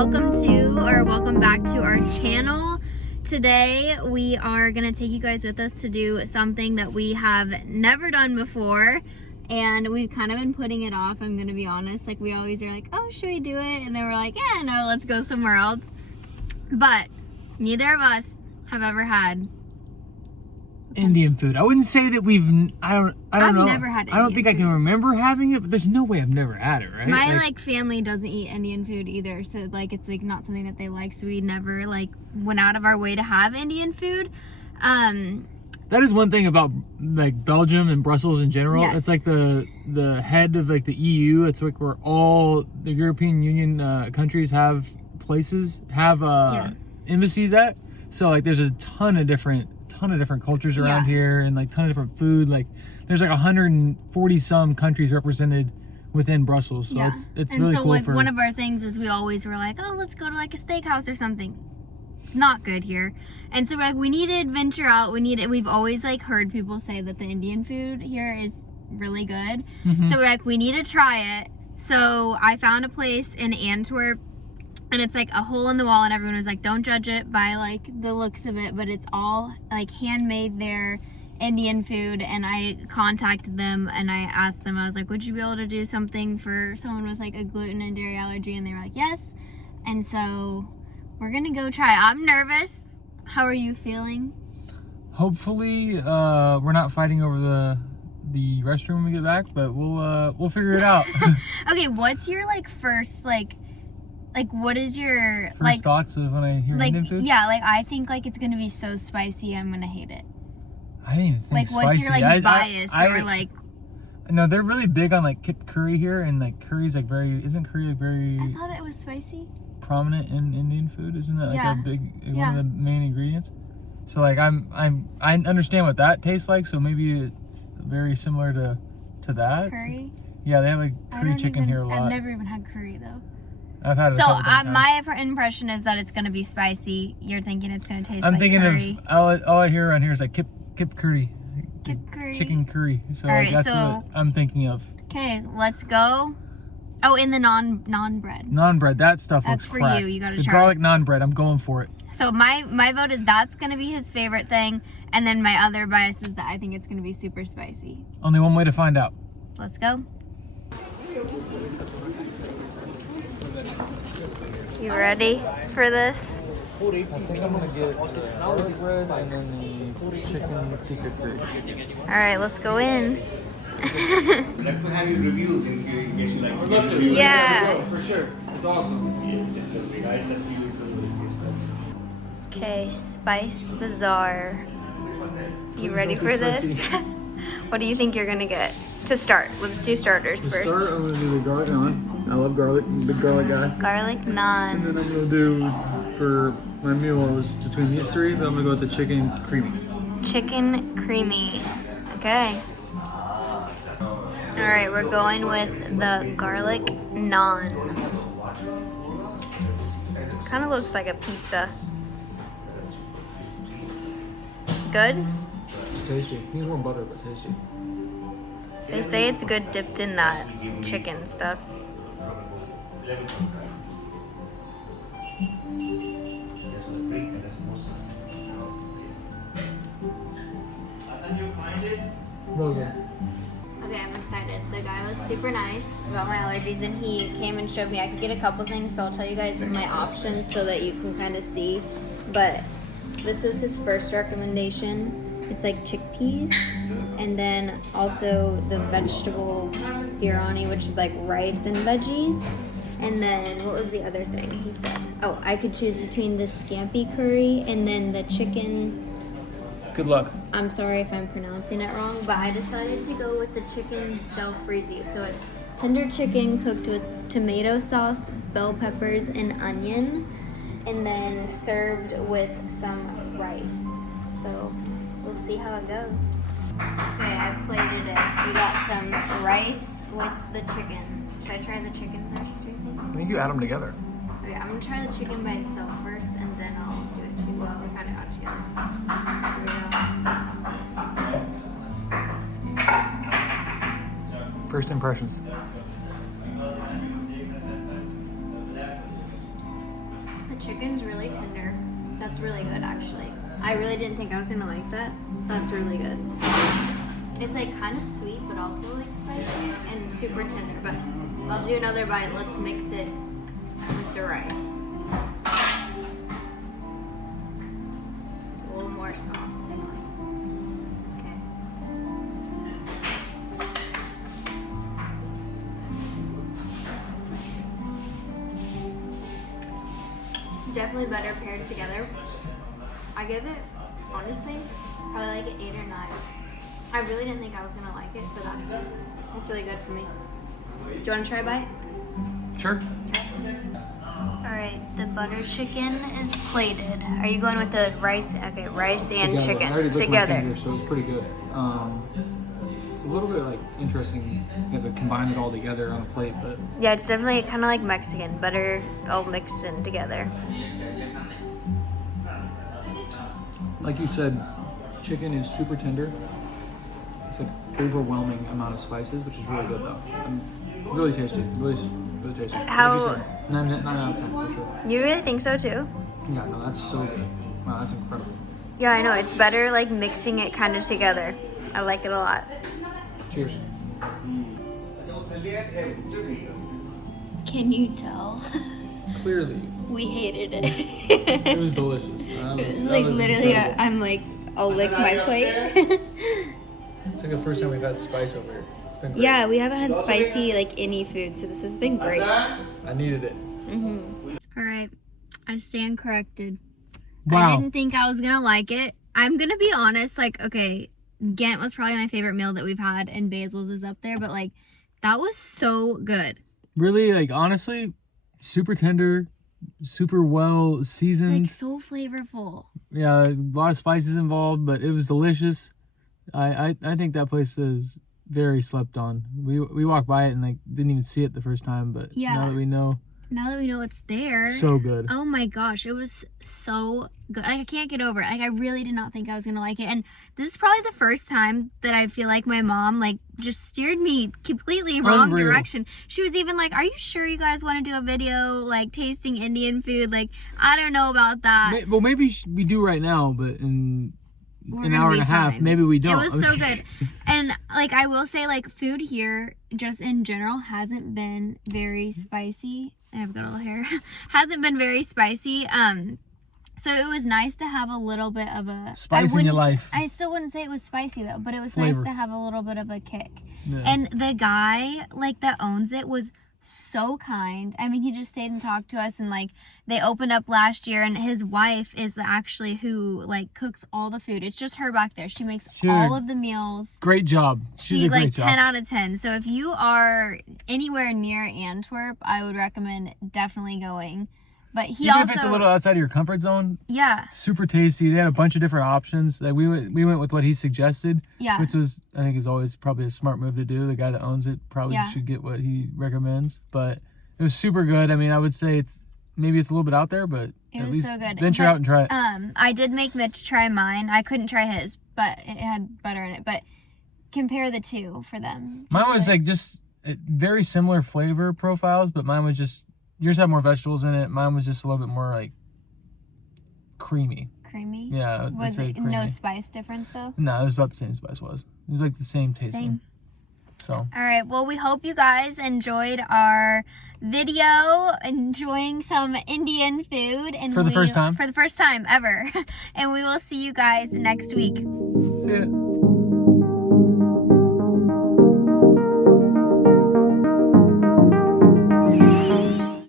welcome back to our channel. Today we are gonna take you guys with us to do something that we have never done before, and we've kind of been putting it off. I'm gonna be honest, like we always are like, oh, should we do it? And then we're like, yeah, no, let's go somewhere else. But neither of us have ever had Indian food. I wouldn't say that I don't know. I've never had Indian I don't think food. I can remember having it, but there's no way I've never had it, right? My family doesn't eat Indian food either, so like it's like not something that they like, so we never like went out of our way to have Indian food. That is one thing about like Belgium and Brussels in general. Yes. It's like the head of like the EU. It's like where all the European Union countries have embassies at. So like there's a ton of different cultures around here, and like ton of different food. Like there's like 140 some countries represented within Brussels. So it's really cool. Like one of our things is we always were like, oh, let's go to like a steakhouse or something. Not good here. And so like we needed to venture out. We've always like heard people say that the Indian food here is really good. Mm-hmm. So we're like, we need to try it. So I found a place in Antwerp, and it's like a hole in the wall, and everyone was like, don't judge it by like the looks of it, but it's all like handmade there, Indian food. And I contacted them and I asked them, I was like, would you be able to do something for someone with like a gluten and dairy allergy? And they were like, yes. And so we're gonna go try it. I'm nervous. How are you feeling? Hopefully we're not fighting over the restroom when we get back, but we'll figure it out. Okay, what's your like first like what is your first thoughts of when I hear like Indian food? Yeah, like I think like it's gonna be so spicy, I'm gonna hate it. I didn't even think Like spicy. what's your like bias or like? No, they're really big on like kip curry here, and like curry's like isn't curry like very I thought it was spicy. prominent in Indian food? Isn't that like a big one of the main ingredients? So like I understand what that tastes like, so maybe it's very similar to that. Curry? Yeah, they have like curry chicken here a lot. I've never even had curry though. I've had it. So my my impression is that it's gonna be spicy. You're thinking it's gonna taste I'm like thinking curry. of all I hear around here is like kip curry. Kip curry. Chicken curry. So All right, that's what I'm thinking of. Okay, let's go. Oh, in the non bread. Naan bread, that stuff That's looks for crack. you. You gotta the try garlic it. naan bread, I'm going for it. So my vote is that's gonna be his favorite thing, and then my other bias is that I think it's gonna be super spicy. Only one way to find out. Let's go. You ready for this? I think I'm gonna get garlic bread and then the chicken tikka curry. All right, let's go in. Like to have your reviews in case you like. Yeah. For sure. It's awesome. Yes, definitely. I said reviews for the reviews. Okay, Spice Bazaar. You ready for this? What do you think you're gonna get? To start, let's do starters To first. start, I'm gonna do the garlic naan. I love garlic. I'm a big garlic guy. Garlic And naan. then I'm gonna do, for my meal, I was between these three, but I'm gonna go with the chicken creamy. Chicken creamy. Okay. All right, we're going with the garlic naan. Kind of looks like a pizza. Good? Tasty. Needs more butter, but tasty. They say it's good dipped in that chicken stuff. Really good. Okay, I'm excited. The guy was super nice about my allergies, and he came and showed me I could get a couple things, so I'll tell you guys my options so that you can kind of see. But this was his first recommendation. It's like chickpeas, and then also the vegetable biryani, which is like rice and veggies. And then what was the other thing he said? Oh, I could choose between the scampi curry and then the chicken. Good luck. I'm sorry if I'm pronouncing it wrong, but I decided to go with the chicken jalfrezi. So it's tender chicken cooked with tomato sauce, bell peppers, and onion, and then served with some rice. So we'll see how it goes. Okay, I plated it. We got some rice with the chicken. Should I try the chicken first, do you think? I think you add them together. Okay, I'm gonna try the chicken by itself first, and then I'll do it too. Well, we kind of got it together. Here we go. First impressions. chicken's really tender. That's really good, actually. I really didn't think I was gonna like that. That's really good. It's like kind of sweet, but also like spicy and super tender. But I'll do another bite. Let's mix it with the rice. A little more sauce. Okay. Definitely better paired together. I give it, honestly, probably like an 8 or 9. I really didn't think I was gonna like it, so that's really good for me. Do you want to try a bite? Sure. Alright, the butter chicken is plated. Are you going with the rice? Okay, rice and Together. I chicken already licked my together. finger, so it's pretty good. It's a little bit like interesting. You have to combine it all together on a plate, but Yeah, it's definitely kind of like Mexican. Butter all mixed in together. like you said, chicken is super tender. It's an overwhelming amount of spices, which is really good though. Really tasty. Really tasty. How- Like you said, 9 out of 10 for sure. You really think so too? Yeah, no, that's so good. Wow, that's incredible. Yeah, I know. It's better like mixing it kind of together. I like it a lot. Cheers. Can you tell? Clearly. We hated it. It was delicious. That was literally, incredible. I'm like, I'll lick my plate. It's like the first time we've had spice over here. It's been great. Yeah, we haven't had spicy like any food, so this has been great. I needed it. All right, I stand corrected. Wow. I didn't think I was gonna like it. I'm gonna be honest, like, okay, Ghent was probably my favorite meal that we've had, and Basil's is up there, but like, that was so good. Really, like, honestly, super tender, super well seasoned. Like, so flavorful. Yeah, a lot of spices involved, but it was delicious. I think that place is very slept on. We walked by it and like didn't even see it the first time, but Yeah. now that we know, it's there. so good. Oh my gosh, it was so good. Like, I can't get over it. Like, I really did not think I was gonna like it. And this is probably the first time that I feel like my mom like just steered me completely wrong Unreal. direction. She was even like, "Are you sure you guys want to do a video like tasting Indian food?" Like, I don't know about that. Well, maybe we do right now, but in We're an gonna hour be and a half, fine. maybe we don't. It was so good. And like, I will say, like, food here just in general hasn't been very spicy. I've got all hair. Hasn't been very spicy. So it was nice to have a little bit of a Spice in your life. I still wouldn't say it was spicy though, but it was Flavor. nice to have a little bit of a kick. Yeah. And the guy like that owns it was so kind. I mean, he just stayed and talked to us, and like they opened up last year, and his wife is actually who like cooks all the food. It's just her back there. She makes She did all a of the meals. Great job. She did a great like job. 10 out of 10. So if you are anywhere near Antwerp, I would recommend definitely going. But he Even also if it's a little outside of your comfort zone, Yeah. super tasty. They had a bunch of different options. Like we went with what he suggested, Yeah. which was I think is always probably a smart move to do. The guy that owns it probably Yeah. should get what he recommends. But it was super good. I mean, I would say it's a little bit out there, but It at was least so good. venture But, out and try it. I did make Mitch try mine. I couldn't try his, but it had butter in it. But compare the two for them. Mine Just was like just very similar flavor profiles, but mine was just yours had more vegetables in it. Mine was just a little bit more like creamy. creamy. Yeah, I'd Was say it creamy. no spice difference though? No, it was about the same spice was. It was like the same tasting. Same. So All right. Well, we hope you guys enjoyed our video, enjoying some Indian food, and For the first time. For the first time ever. And we will see you guys next week. see ya.